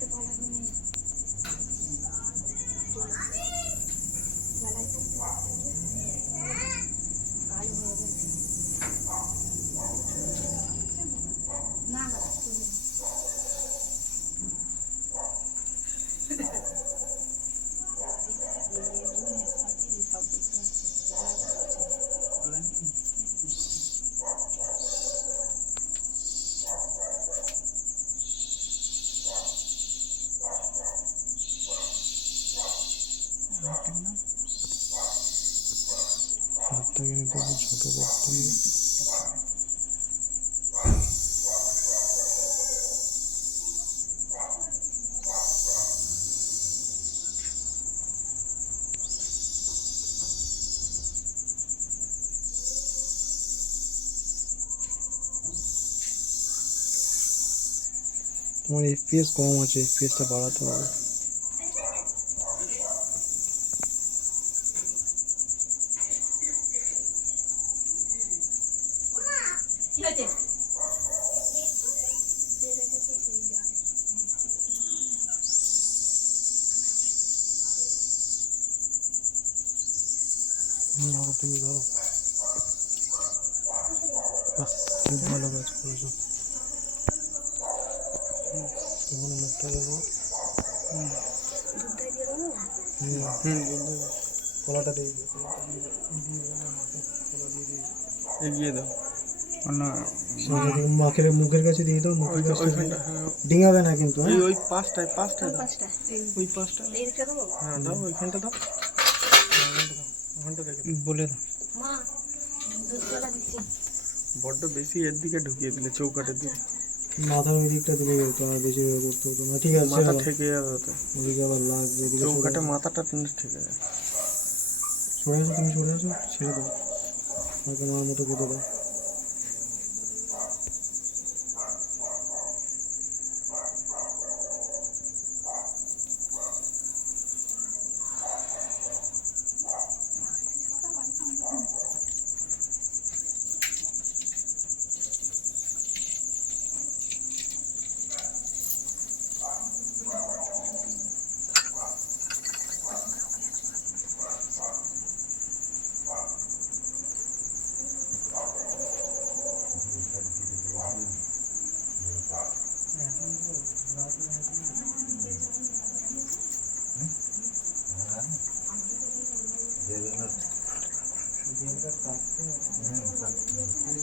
the ball at the minute. হাতটাকে নিতে হবে ছোট করতে হবে তোমার এফপিএস কম আছে এফপিএসটা বাড়াতে হবে কি হয়েছে হুম, ধরো তুমি ধরো খুব ভালো কাজ করেছ। হুম, এখানে মুখটা কলাটা দিয়ে এগিয়ে দাও। না মাকের মুখের কাছে দিয়ে দাও মুখের কাছে ওইখানটা হ্যাঁ। ডিঙাবে না কিন্তু ওই হ্যাঁ ওই পাঁচটায় পাঁচটায় দাও। ওই পাঁচটা এই দিকটা দেবো হ্যাঁ দাও ওইখানটা দাও ওইখানটা দাও ওখানটা রেখে দাও। বলে দাও। বড্ড বেশি এর দিকে ঢুকিয়ে দিলে চৌকাটের দিকে। মাথা ওই দিকটা দিলে যেত আর বেশি ইয়ে করতে হতো না। ঠিক আছে মাথা থেকে যাবে ওতে। ওদিকে আবার লাগবে এদিকে চৌকাটে মাথাটা টেনে ঠেকে যায় সরে আসো তুমি সরে আসো ছেড়ে দাও। আমাকে মার মতো কেটে দাও।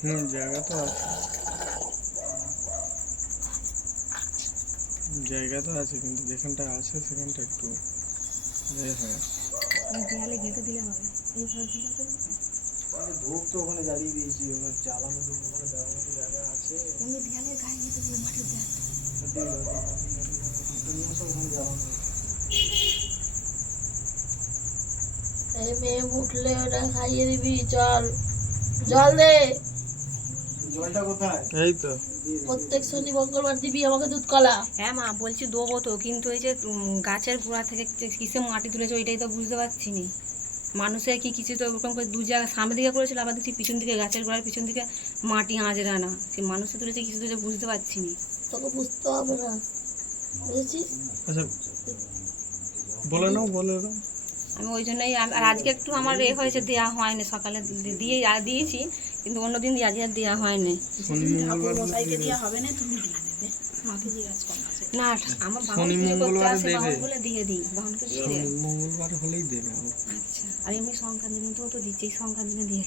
হুম জায়গা তো আছে। জায়গা তো আছে কিন্তু যেখানটা আছে সেখানটা একটু ইয়ে হয়ে। দেয়ালে গেঁথে দিলে হবে। এই ঘর ধূপ তো ওখানে জ্বালিয়ে দিয়েছি ওখানে জ্বালানো ধূপ ওখানে দেওয়ার মতো জায়গা আছে। এমনি গায়ে গেঁথে দিলে মাটির দেয়াল। ওখানে জ্বালানো। এই মেয়ে উঠলে ওটা খাইয়ে দিবি চল। জল দে। জলটা কোথায়? এই তো। প্রত্যেক শনি মঙ্গলবার দিবি আমাকে দুধ কলা। হ্যাঁ মা বলছি দেবো তো কিন্তু এই যে গাছের গোড়া থেকে কিসে মাটি তুলেছে ওইটাই তো বুঝতে পারছি নি। মানুষের কি কিছু তো ওরকম করে দু জায়গা সামনের দিকে করেছিল আবার দেখছি পিছন দিকে গাছের গোড়ার পিছন দিকে মাটি আঁচড়া না। সে মানুষে তুলেছে কিছু তো বুঝতে পারছি নি। তোকে বুঝতে হবে না। বুঝেছিস? আচ্ছা বলে নাও বলে নাও। আমি ওই জন্যই আর আজকে একটু আমার এ হয়েছে দেওয়া হয়নি সকালে দিয়ে দিয়েছি। কিন্তু অন্যদিন দিয়ে আজকে আর দেওয়া হয়নি হবে না তুমি দিয়ে দেবে। মাকে জিজ্ঞাসা করো না আমার শনি মঙ্গলবারে দেবে। বলে দিয়ে দিই বাহনকে দিয়ে দিই। মঙ্গলবার হলেই দেবে। আচ্ছা আর এমনি সংক্রান্তি দিন তো তো দিচ্ছি সংক্রান্তি দিনে দিয়ে